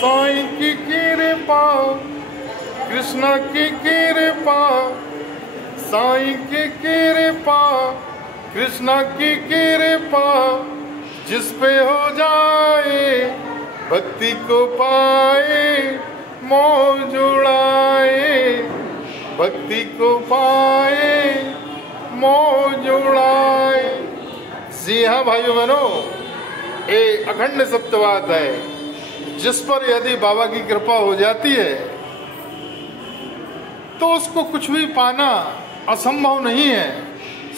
साईं की कृपा, कृष्ण की कृपा, साईं की कृपा, कृष्ण की कृपा, जिस पे हो जाए भक्ति को पाए, मोह जुड़ाए, भक्ति को पाए, मोह जुड़ाए। जी हाँ भाइयों बहनों, ये अखंड सत्यवाद है। जिस पर यदि बाबा की कृपा हो जाती है तो उसको कुछ भी पाना असंभव नहीं है,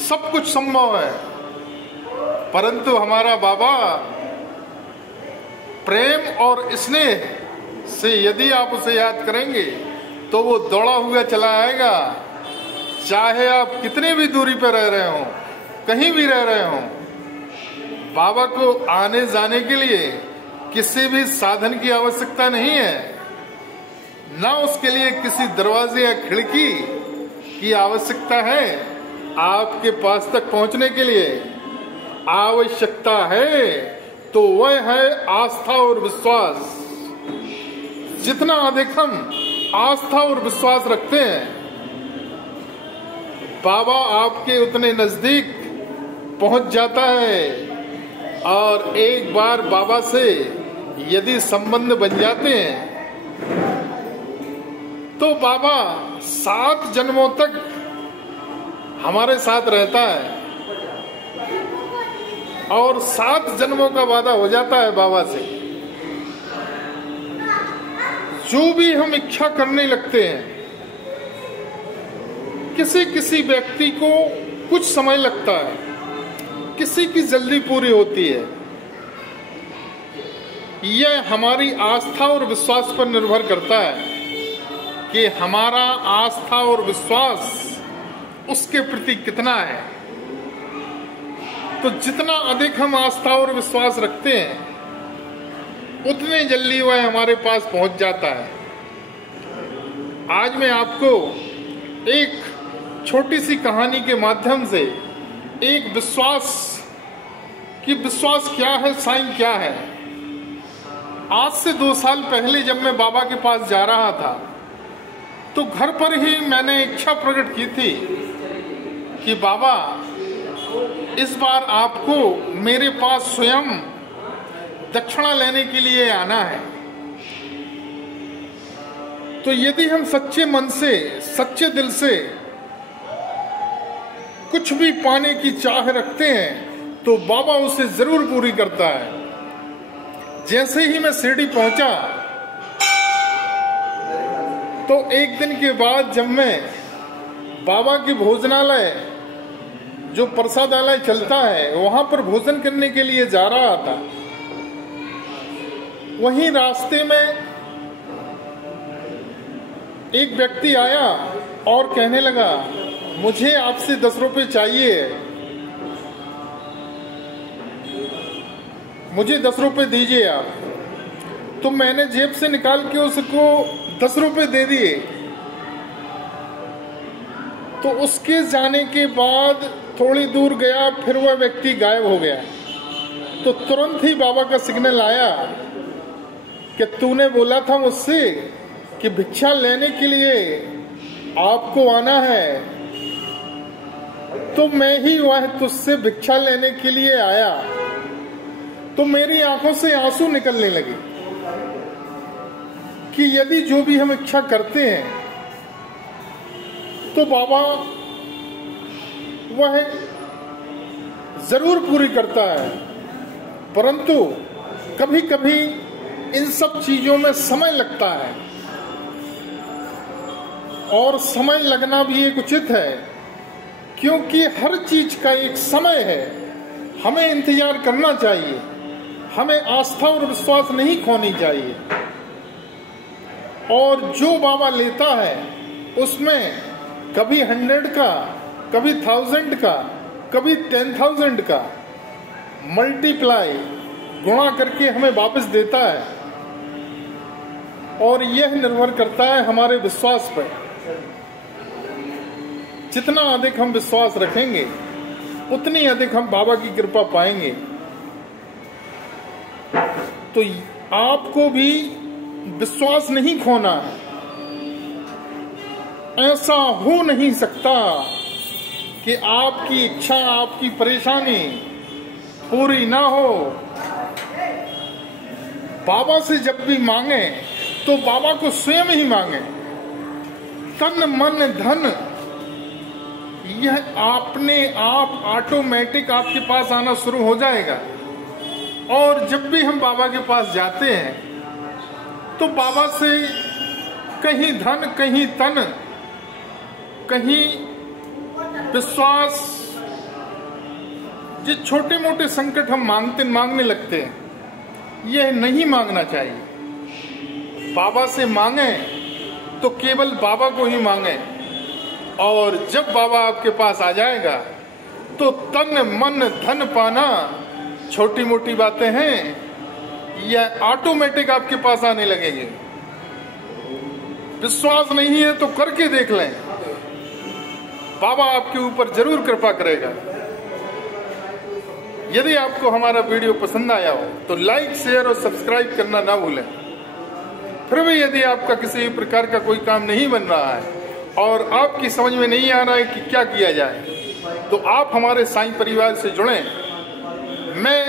सब कुछ संभव है। परंतु हमारा बाबा प्रेम और स्नेह से यदि आप उसे याद करेंगे तो वो दौड़ा हुआ चला आएगा। चाहे आप कितनी भी दूरी पर रह रहे हो, कहीं भी रह रहे हो, बाबा को आने जाने के लिए किसी भी साधन की आवश्यकता नहीं है, ना उसके लिए किसी दरवाजे या खिड़की की आवश्यकता है। आपके पास तक पहुंचने के लिए आवश्यकता है तो वह है आस्था और विश्वास। जितना अधिक हम आस्था और विश्वास रखते हैं, बाबा आपके उतने नजदीक पहुंच जाता है। और एक बार बाबा से यदि संबंध बन जाते हैं तो बाबा 7 जन्मों तक हमारे साथ रहता है और 7 जन्मों का वादा हो जाता है बाबा से। जो भी हम इच्छा करने लगते हैं, किसी व्यक्ति को कुछ समय लगता है, किसी की जल्दी पूरी होती है। यह हमारी आस्था और विश्वास पर निर्भर करता है कि हमारा आस्था और विश्वास उसके प्रति कितना है। तो जितना अधिक हम आस्था और विश्वास रखते हैं, उतने जल्दी वह हमारे पास पहुंच जाता है। आज मैं आपको एक छोटी सी कहानी के माध्यम से एक विश्वास क्या है, साईं क्या है। आज से 2 साल पहले जब मैं बाबा के पास जा रहा था तो घर पर ही मैंने इच्छा प्रकट की थी कि बाबा इस बार आपको मेरे पास स्वयं दक्षिणा लेने के लिए आना है। तो यदि हम सच्चे मन से, सच्चे दिल से कुछ भी पाने की चाह रखते हैं तो बाबा उसे जरूर पूरी करता है। जैसे ही मैं शिरडी पहुंचा तो एक दिन के बाद जब मैं बाबा की भोजनालय, जो प्रसादालय चलता है, वहां पर भोजन करने के लिए जा रहा था, वहीं रास्ते में एक व्यक्ति आया और कहने लगा, मुझे आपसे 10 रुपए चाहिए, मुझे 10 रुपए दीजिए आप। तो मैंने जेब से निकाल के उसको 10 रुपए दे दिए। तो उसके जाने के बाद थोड़ी दूर गया, फिर वह व्यक्ति गायब हो गया। तो तुरंत ही बाबा का सिग्नल आया कि तूने बोला था मुझसे कि भिक्षा लेने के लिए आपको आना है, तो मैं ही वह तुझसे भिक्षा लेने के लिए आया। तो मेरी आंखों से आंसू निकलने लगे कि यदि जो भी हम इच्छा करते हैं तो बाबा वह जरूर पूरी करता है। परंतु कभी कभी इन सब चीजों में समय लगता है और समय लगना भी एक उचित है, क्योंकि हर चीज का एक समय है। हमें इंतजार करना चाहिए, हमें आस्था और विश्वास नहीं खोनी चाहिए। और जो बाबा लेता है उसमें कभी 100 का, कभी 1000 का, कभी 10,000 का मल्टीप्लाई, गुणा करके हमें वापस देता है। और यह निर्भर करता है हमारे विश्वास पर। जितना अधिक हम विश्वास रखेंगे उतनी अधिक हम बाबा की कृपा पाएंगे। तो आपको भी विश्वास नहीं खोना है। ऐसा हो नहीं सकता कि आपकी इच्छा, आपकी परेशानी पूरी ना हो। बाबा से जब भी मांगे तो बाबा को स्वयं ही मांगे। तन मन धन यह अपने आप ऑटोमेटिक आपके पास आना शुरू हो जाएगा। और जब भी हम बाबा के पास जाते हैं तो बाबा से कहीं धन, कहीं तन, कहीं विश्वास, जो छोटे मोटे संकट हम मांगने लगते हैं, यह नहीं मांगना चाहिए। बाबा से मांगे तो केवल बाबा को ही मांगे। और जब बाबा आपके पास आ जाएगा तो तन मन धन पाना छोटी मोटी बातें हैं, यह ऑटोमेटिक आपके पास आने लगेंगे। विश्वास नहीं है तो करके देख लें, बाबा आपके ऊपर जरूर कृपा करेगा। यदि आपको हमारा वीडियो पसंद आया हो तो लाइक, शेयर और सब्सक्राइब करना ना भूलें। फिर भी यदि आपका किसी प्रकार का कोई काम नहीं बन रहा है और आपकी समझ में नहीं आ रहा है कि क्या किया जाए, तो आप हमारे साईं परिवार से जुड़ें। मैं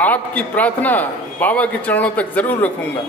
आपकी प्रार्थना बाबा के चरणों तक जरूर रखूंगा।